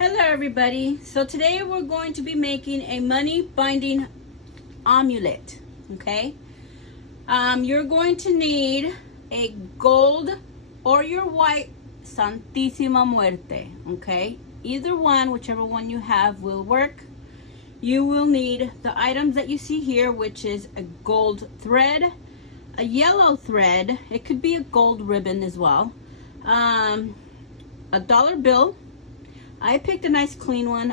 Hello everybody. So today we're going to be making a money binding amulet. Okay. You're going to need a gold or your white Santísima Muerte. Okay. Either one, whichever one you have will work. You will need the items that you see here, which is a gold thread, a yellow thread. It could be a gold ribbon as well. A dollar bill. I picked a nice clean one.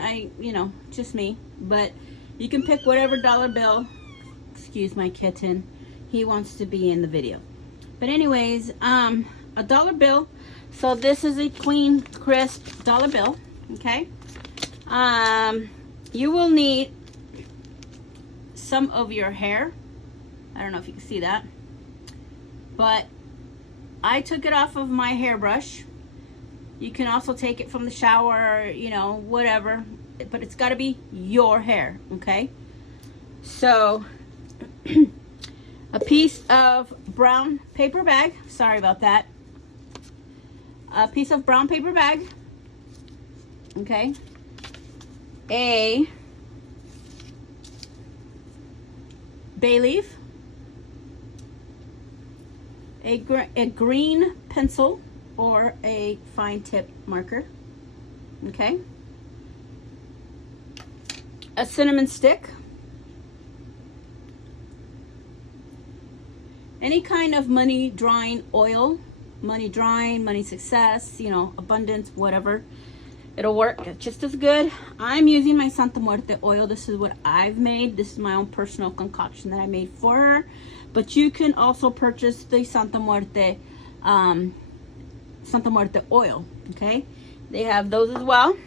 Just me. But you can pick whatever dollar bill. Excuse my kitten. He wants to be in the video. But anyways, a dollar bill. So this is a clean, crisp dollar bill. Okay. You will need some of your hair. I don't know if you can see that. But I took it off of my hairbrush. You can also take it from the shower, whatever. But it's got to be your hair, okay? So, a piece of brown paper bag. Sorry about that. A piece of brown paper bag. Okay. A bay leaf. A green pencil or a fine tip marker. Okay. A cinnamon stick. Any kind of money drawing oil. Money drawing, money success, abundance, whatever. It'll work just as good. I'm using my Santa Muerte oil. This is what I've made. This is my own personal concoction that I made for her. But you can also purchase the Santa Muerte oil, okay? They have those as well.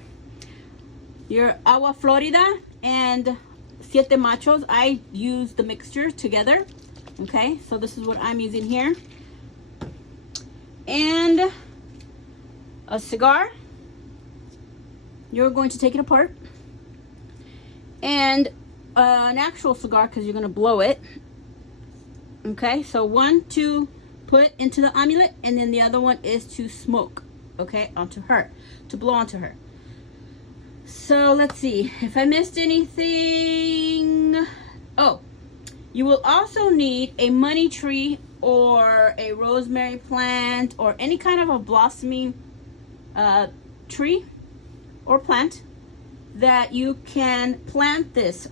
Your agua florida and siete machos, I use the mixture together, okay? So this is what I'm using here. And a cigar. You're going to take it apart. And an actual cigar, because you're going to blow it. Okay, so one to put into the amulet, and then the other one is to smoke, okay, onto her, to blow onto her. So let's see if I missed anything. Oh, you will also need a money tree or a rosemary plant or any kind of a blossoming tree or plant that you can plant this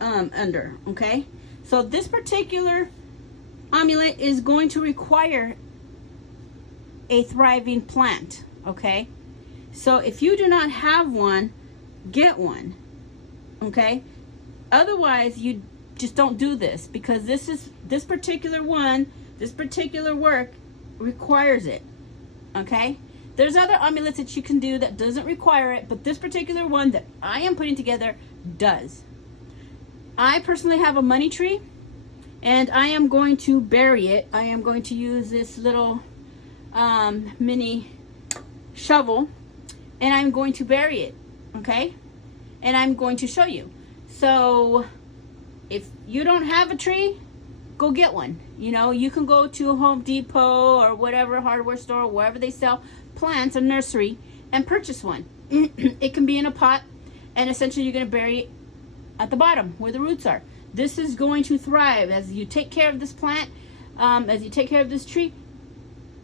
under, okay? So this particular amulet is going to require a thriving plant, okay? So if you do not have one, get one, okay? Otherwise, you just don't do this, because this particular work requires it, okay? There's other amulets that you can do that doesn't require it, but this particular one that I am putting together does. I personally have a money tree, and I am going to bury it. I am going to use this little mini shovel, and I'm going to bury it, okay? And I'm going to show you. So if you don't have a tree, go get one. You can go to Home Depot or whatever hardware store, wherever they sell plants, a nursery, and purchase one. It can be in a pot, and essentially you're going to bury it at the bottom where the roots are. This is going to thrive as you take care of this plant, as you take care of this tree.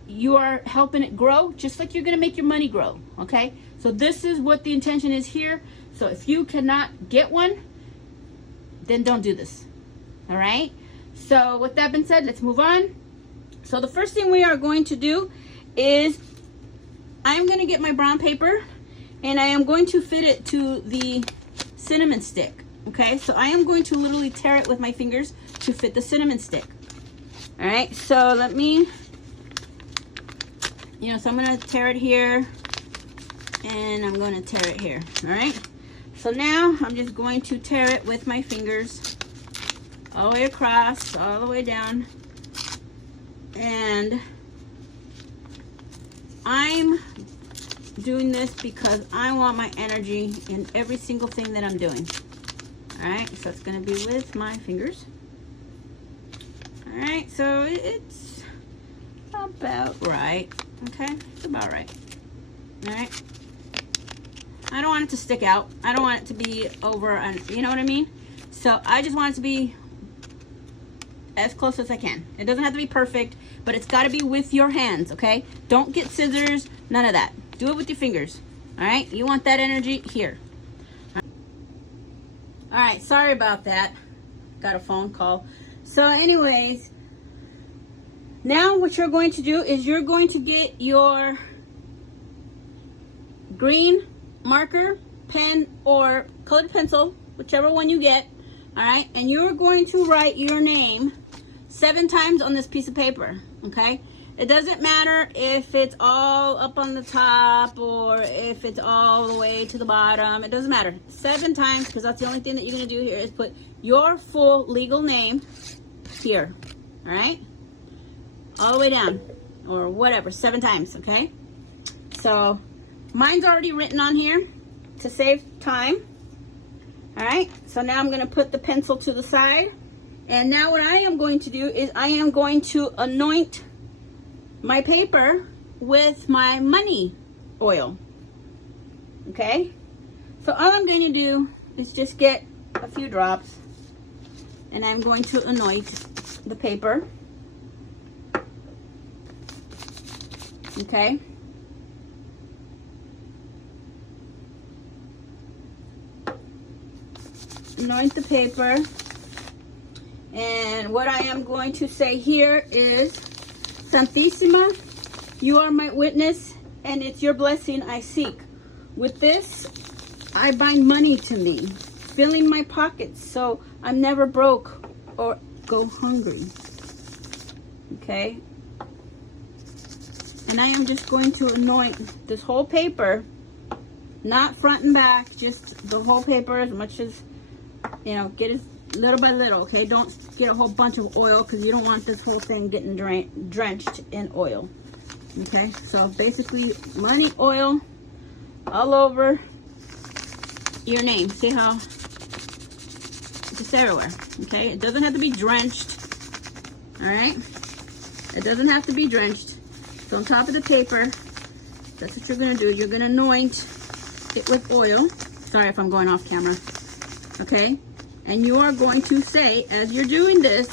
You are helping it grow, just like you're going to make your money grow, okay? So this is what the intention is here. So if you cannot get one, then don't do this, all right? So with that being said, let's move on. So the first thing we are going to do is I'm going to get my brown paper, and I am going to fit it to the cinnamon stick. Okay, so I am going to literally tear it with my fingers to fit the cinnamon stick. All right, so let me, so I'm going to tear it here, and I'm going to tear it here. All right, so now I'm just going to tear it with my fingers all the way across, all the way down. And I'm doing this because I want my energy in every single thing that I'm doing. All right, so it's going to be with my fingers. All right, so it's about right. Okay, it's about right. All right. I don't want it to stick out. I don't want it to be over, and you know what I mean? So I just want it to be as close as I can. It doesn't have to be perfect, but it's got to be with your hands, okay? Don't get scissors, none of that. Do it with your fingers, all right? You want that energy here. All right, sorry about that. Got a phone call. So anyways, now what you're going to do is you're going to get your green marker, pen, or colored pencil, whichever one you get, all right? And you're going to write your name 7 times on this piece of paper, okay? It doesn't matter if it's all up on the top or if it's all the way to the bottom. It doesn't matter. 7 times, because that's the only thing that you're going to do here is put your full legal name here, all right? All the way down, or whatever, 7 times, okay? So mine's already written on here to save time. All right, so now I'm going to put the pencil to the side. And now what I am going to do is I am going to anoint my paper with my money oil. Okay, so all I'm going to do is just get a few drops, and I'm going to anoint the paper. Okay. Anoint the paper. And what I am going to say here is, Santissima, you are my witness, and it's your blessing I seek. With this, I bind money to me, filling my pockets so I'm never broke or go hungry. Okay? And I am just going to anoint this whole paper, not front and back, just the whole paper as much as, you know, get it little by little, okay? Don't get a whole bunch of oil because you don't want this whole thing getting drenched in oil. Okay, so basically money oil all over your name. See how it's everywhere, okay? It doesn't have to be drenched, all right? It doesn't have to be drenched. So on top of the paper, that's what you're gonna do. You're gonna anoint it with oil. Sorry if I'm going off camera, okay? And you are going to say, as you're doing this,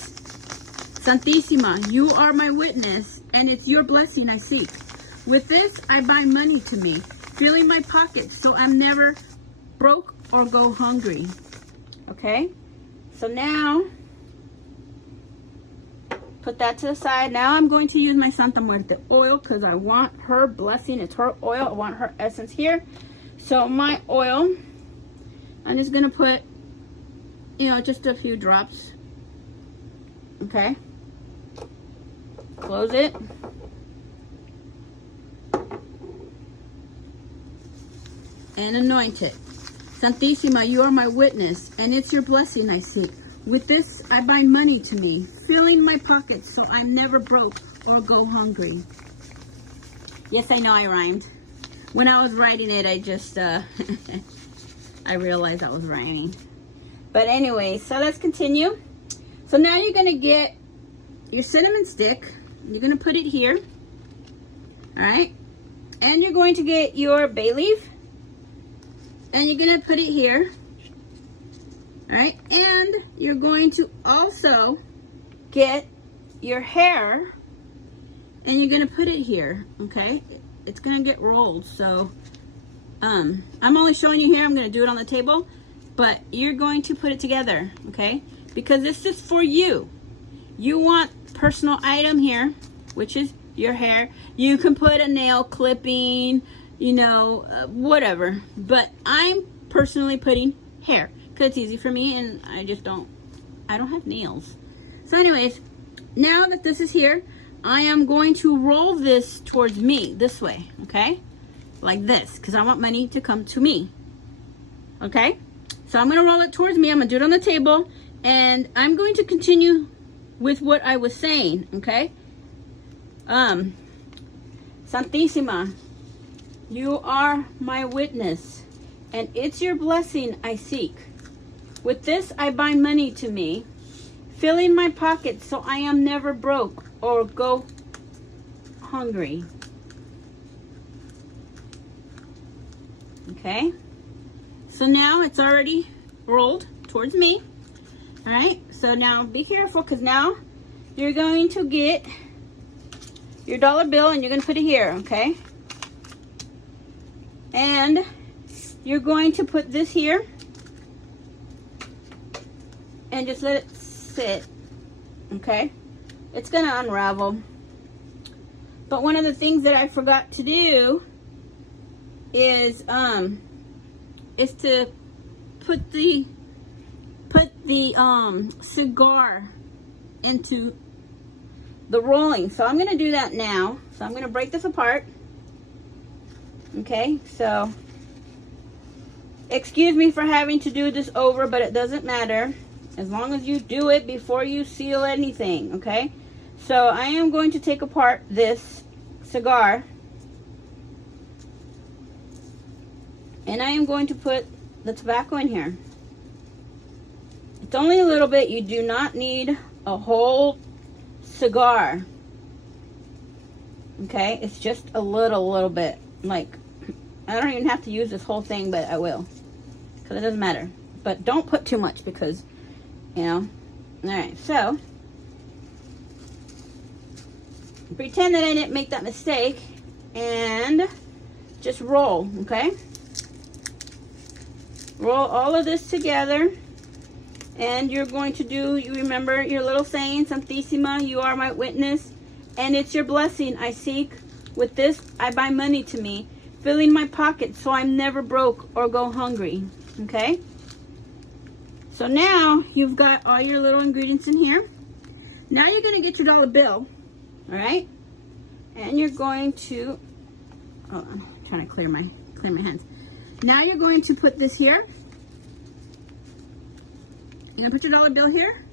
Santissima, you are my witness, and it's your blessing I seek. With this, I bind money to me, filling my pockets so I'm never broke or go hungry. Okay? So now, put that to the side. Now I'm going to use my Santa Muerte oil because I want her blessing. It's her oil. I want her essence here. So my oil, I'm just going to put, you know, just a few drops. Okay? Close it. And anoint it. Santissima, you are my witness, and it's your blessing I seek. With this, I bind money to me, filling my pockets so I'm never broke or go hungry. Yes, I know I rhymed. When I was writing it, I just, I realized I was rhyming. But anyway, so let's continue. So now you're going to get your cinnamon stick. You're going to put it here. All right. And you're going to get your bay leaf. And you're going to put it here. All right. And you're going to also get your hair. And you're going to put it here. Okay. It's going to get rolled. So I'm only showing you here. I'm going to do it on the table. But you're going to put it together, okay? Because this is for you. You want personal item here, which is your hair. You can put a nail clipping, you know, whatever. But I'm personally putting hair because it's easy for me, and I don't have nails. So anyways, now that this is here, I am going to roll this towards me this way, okay? Like this, because I want money to come to me, okay? So I'm going to roll it towards me. I'm going to do it on the table. And I'm going to continue with what I was saying, okay? Santissima, you are my witness, and it's your blessing I seek. With this, I bind money to me, filling my pockets so I am never broke or go hungry. Okay, so now it's already rolled towards me. All right, so now be careful, because now you're going to get your dollar bill and you're going to put it here, okay? And you're going to put this here and just let it sit, okay? It's going to unravel. But one of the things that I forgot to do is to put the cigar into the rolling. So I'm going to do that now. So I'm going to break this apart. Okay, so excuse me for having to do this over, but it doesn't matter as long as you do it before you seal anything. Okay, so I am going to take apart this cigar and I am going to put the tobacco in here. It's only a little bit. You do not need a whole cigar. Okay, it's just a little bit. Like, I don't even have to use this whole thing, but I will, because it doesn't matter. But don't put too much, because, you know. Alright, so pretend that I didn't make that mistake and just roll. Okay, roll all of this together. And you're going to do, you remember your little saying, Santissima, you are my witness, and it's your blessing I seek. With this, I buy money to me, filling my pocket so I'm never broke or go hungry. Okay? So now you've got all your little ingredients in here. Now you're going to get your dollar bill. All right? And you're going to, oh, I'm trying to clear my hands. Now you're going to put this here. You're gonna put your dollar bill here,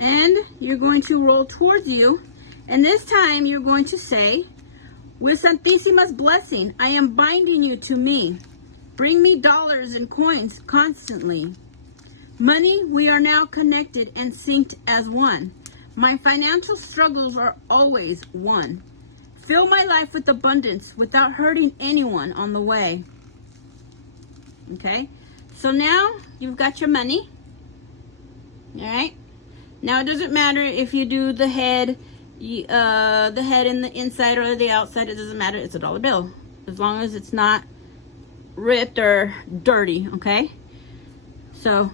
and you're going to roll towards you, and this time you're going to say, with Santissima's blessing, I am binding you to me. Bring me dollars and coins constantly. Money, we are now connected and synced as one. My financial struggles are always one. Fill my life with abundance without hurting anyone on the way. Okay, so now you've got your money. All right, now it doesn't matter if you do the head in the inside or the outside. It doesn't matter. It's a dollar bill, as long as it's not ripped or dirty. Okay, so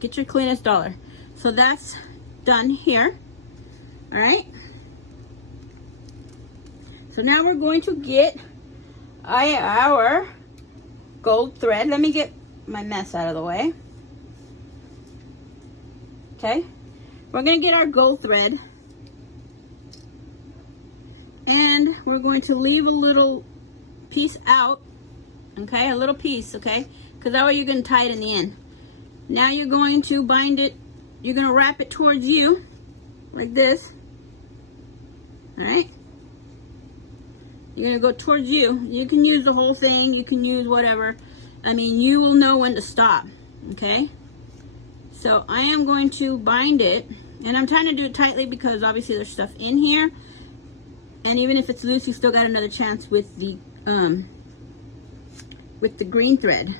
get your cleanest dollar. So that's done here. All right, so now we're going to get our gold thread. Let me get my mess out of the way. Okay, we're going to get our gold thread, and we're going to leave a little piece out. Okay, a little piece. Okay, because that way you're going to tie it in the end. Now you're going to bind it. You're going to wrap it towards you like this. All right, you're going to go towards you. You can use the whole thing. You can use whatever. I mean, you will know when to stop. Okay, so I am going to bind it, and I'm trying to do it tightly because obviously there's stuff in here, and even if it's loose, you still got another chance with the green thread.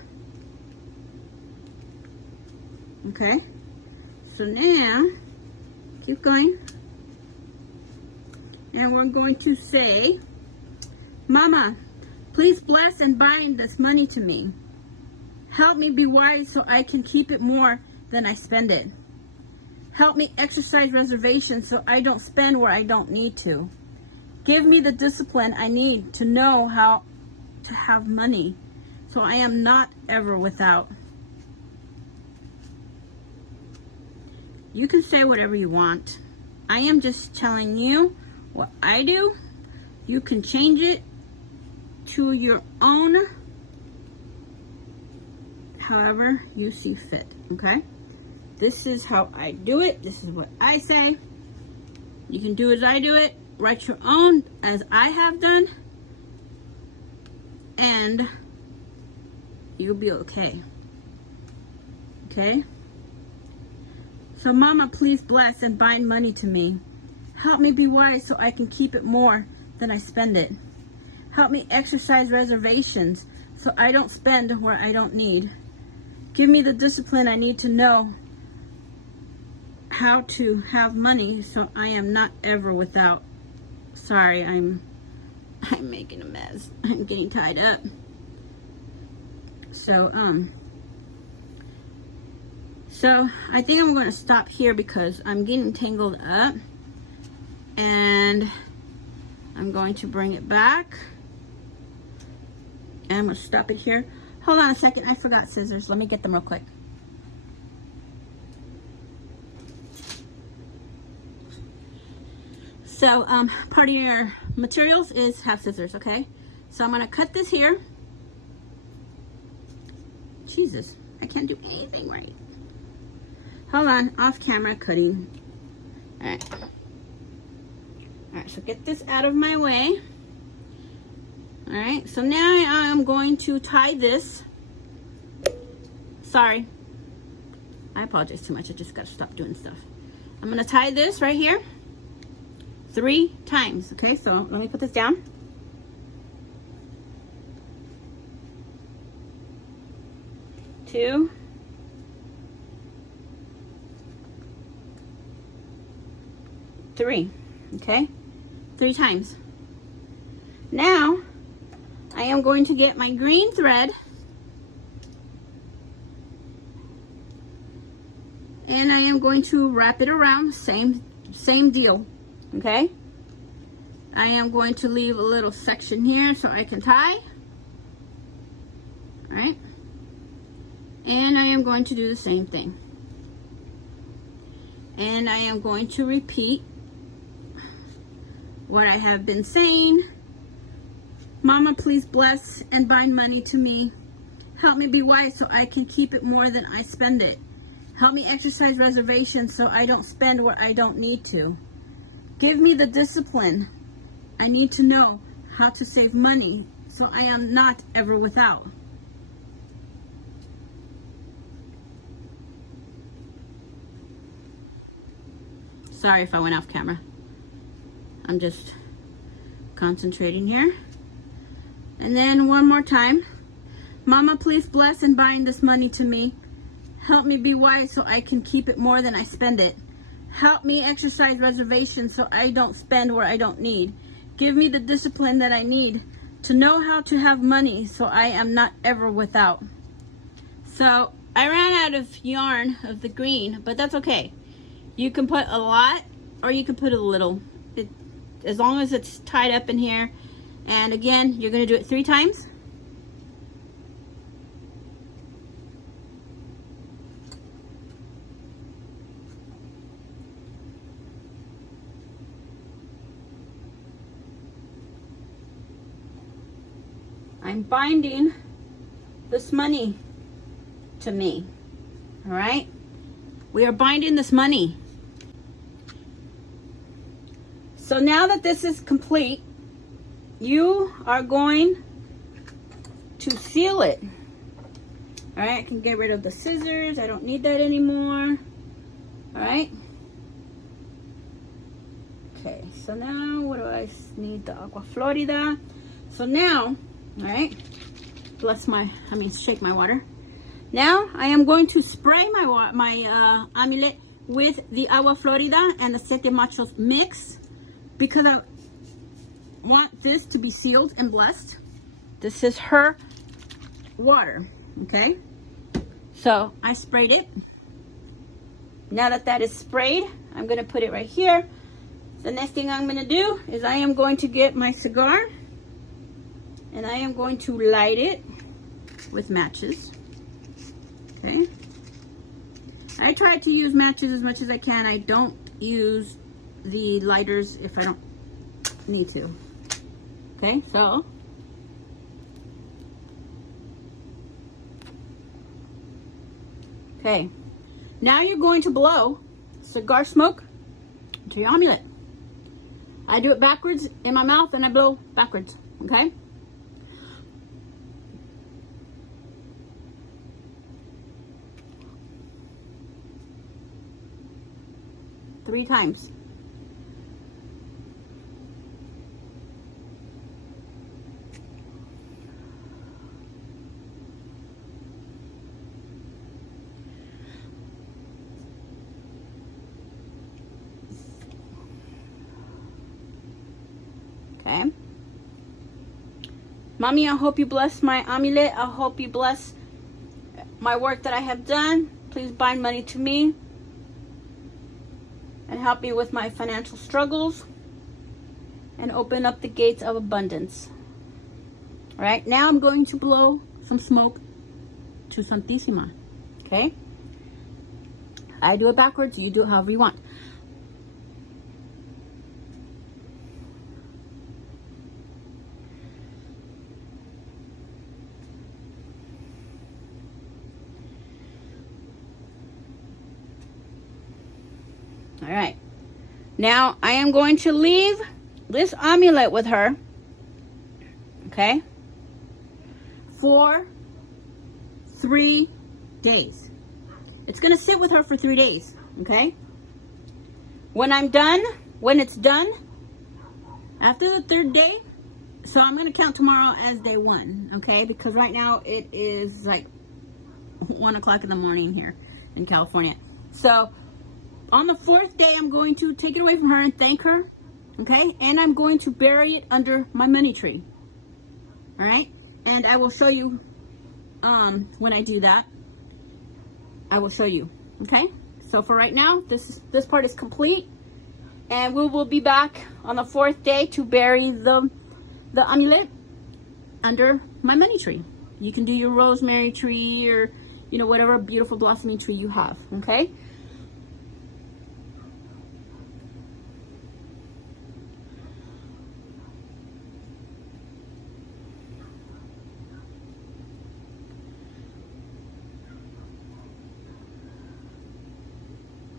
Okay, so now keep going, and we're going to say, Mama, please bless and bind this money to me. Help me be wise so I can keep it more than I spend it. Help me exercise reservation so I don't spend where I don't need to. Give me the discipline I need to know how to have money so I am not ever without. You can say whatever you want. I am just telling you what I do. You can change it to your own, however you see fit. Okay, this is how I do it. This is what I say. You can do as I do it. Write your own as I have done, and you'll be okay. Okay, so Mama, please bless and bind money to me. Help me be wise so I can keep it more than I spend it. Help me exercise reservations so I don't spend where I don't need. Give me the discipline I need to know how to have money so I am not ever without. Sorry, I'm making a mess. I'm getting tied up. So I think I'm going to stop here because I'm getting tangled up, and I'm going to bring it back. And I'm going to stop it here. Hold on a second. I forgot scissors. Let me get them real quick. So part of your materials is have scissors, okay? So I'm going to cut this here. Jesus, I can't do anything right. Hold on, off camera cutting. All right, so get this out of my way. All right, so now I'm going to tie this. Sorry, I apologize too much. I just got to stop doing stuff. I'm gonna tie this right here 3 times, okay? So let me put this down. Two. 3, okay? 3 times. Now, I am going to get my green thread and I am going to wrap it around, same deal, okay? I am going to leave a little section here so I can tie, all right? And I am going to do the same thing. And I am going to repeat what I have been saying. Mama, please bless and bind money to me. Help me be wise so I can keep it more than I spend it. Help me exercise reservations so I don't spend where I don't need to. Give me the discipline I need to know how to save money so I am not ever without. Sorry if I went off camera. I'm just concentrating here. And then one more time. Mama, please bless and bind this money to me. Help me be wise so I can keep it more than I spend it. Help me exercise reservations so I don't spend where I don't need. Give me the discipline that I need to know how to have money so I am not ever without. So I ran out of yarn of the green, but that's okay. You can put a lot or you can put a little. As long as it's tied up in here. And again, you're going to do it 3 times. I'm binding this money to me. All right? We are binding this money. So now that this is complete, you are going to seal it. All right, I can get rid of the scissors. I don't need that anymore. All right. Okay, so now what do I need? The Aqua Florida. So now, all right, shake my water. Now I am going to spray my amulet with the Agua Florida and the Siete Machos mix, because I want this to be sealed and blessed. This is her water, okay? So I sprayed it. Now that that is sprayed, I'm gonna put it right here. The next thing I'm gonna do is I am going to get my cigar and I am going to light it with matches, okay? I try to use matches as much as I can. I don't use the lighters if I don't need to. Okay, so okay, now you're going to blow cigar smoke into your amulet. I do it backwards in my mouth and I blow backwards, okay? Three times. Okay. Mommy, I hope you bless my amulet. I hope you bless my work that I have done. Please bind money to me and help me with my financial struggles and open up the gates of abundance. All right, now I'm going to blow some smoke to Santissima. Okay? I do it backwards, you do it however you want. All right. Now I am going to leave this amulet with her, okay, for 3 days. It's going to sit with her for 3 days, okay? When it's done, after the 3rd day, so I'm going to count tomorrow as day 1, okay? Because right now it is like 1 o'clock in the morning here in California. So on the 4th day, I'm going to take it away from her and thank her, okay? And I'm going to bury it under my money tree, all right? And I will show you when I do that. I will show you, okay? So for right now, this part is complete, and we will be back on the 4th day to bury the amulet under my money tree. You can do your rosemary tree or, you know, whatever beautiful blossoming tree you have, okay?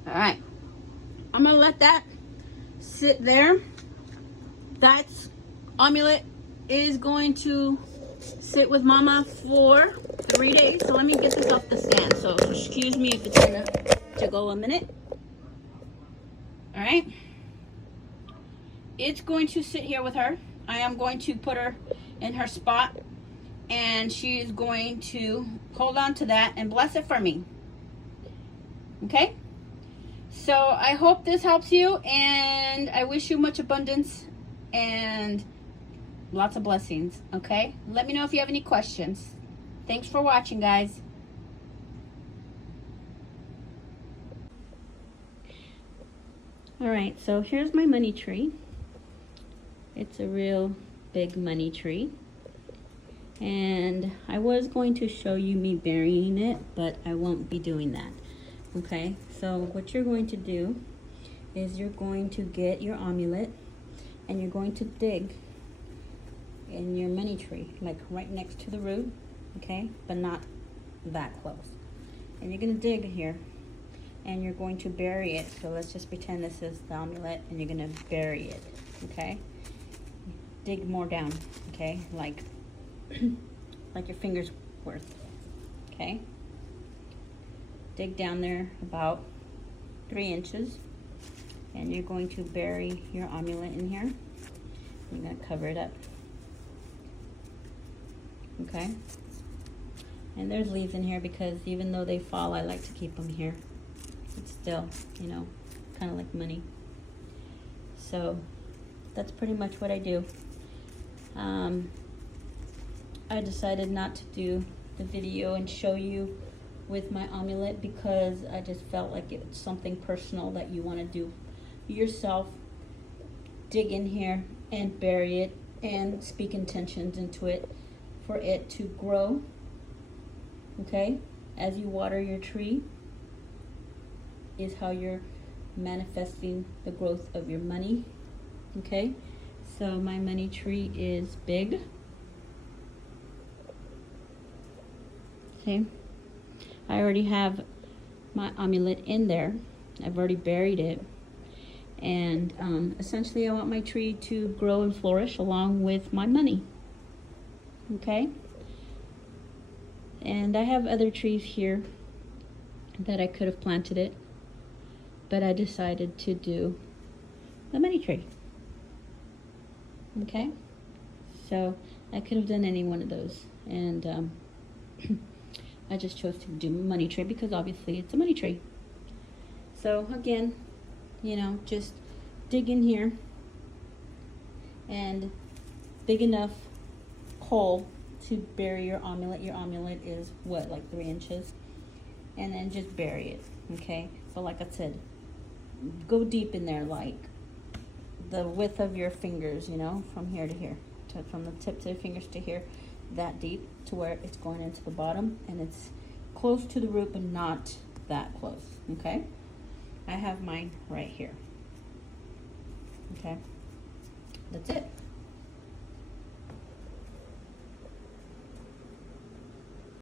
All right, I'm gonna let that sit there. That amulet is going to sit with Mama for 3 days. So let me get this off the stand. So excuse me if it's gonna jiggle a minute. All right, it's going to sit here with her. I am going to put her in her spot, and she is going to hold on to that and bless it for me. Okay. So I hope this helps you, and I wish you much abundance and lots of blessings, okay? Let me know if you have any questions. Thanks for watching, guys. All right, so here's my money tree. It's a real big money tree. And I was going to show you me burying it, but I won't be doing that. Okay, so what you're going to do is you're going to get your amulet and you're going to dig in your money tree, like right next to the root, okay, but not that close. And you're going to dig here and you're going to bury it. So let's just pretend this is the amulet and you're going to bury it, okay? Dig more down, okay, like your finger's worth, okay? Dig down there about 3 inches, and you're going to bury your amulet in here. You're going to cover it up, okay? And there's leaves in here because even though they fall, I like to keep them here. It's still, you know, kind of like money. So that's pretty much what I do. I decided not to do the video and show you with my amulet because I just felt like it's something personal that you want to do yourself. Dig in here and bury it and speak intentions into it for it to grow, okay? As you water your tree is how you're manifesting the growth of your money, okay? So my money tree is big, okay? I already have my amulet in there. I've already buried it. And essentially I want my tree to grow and flourish along with my money. Okay? And I have other trees here that I could have planted it, but I decided to do the money tree. Okay? So I could have done any one of those. And I just chose to do money tree because obviously it's a money tree. So again, you know, just dig in here and big enough hole to bury your amulet. Your amulet is what, like 3 inches? And then just bury it, okay? So like I said, go deep in there, like the width of your fingers, you know, from here to here, from the tip to the fingers to here, that deep, to where it's going into the bottom and it's close to the root but not that close, okay? I have mine right here, okay? That's it.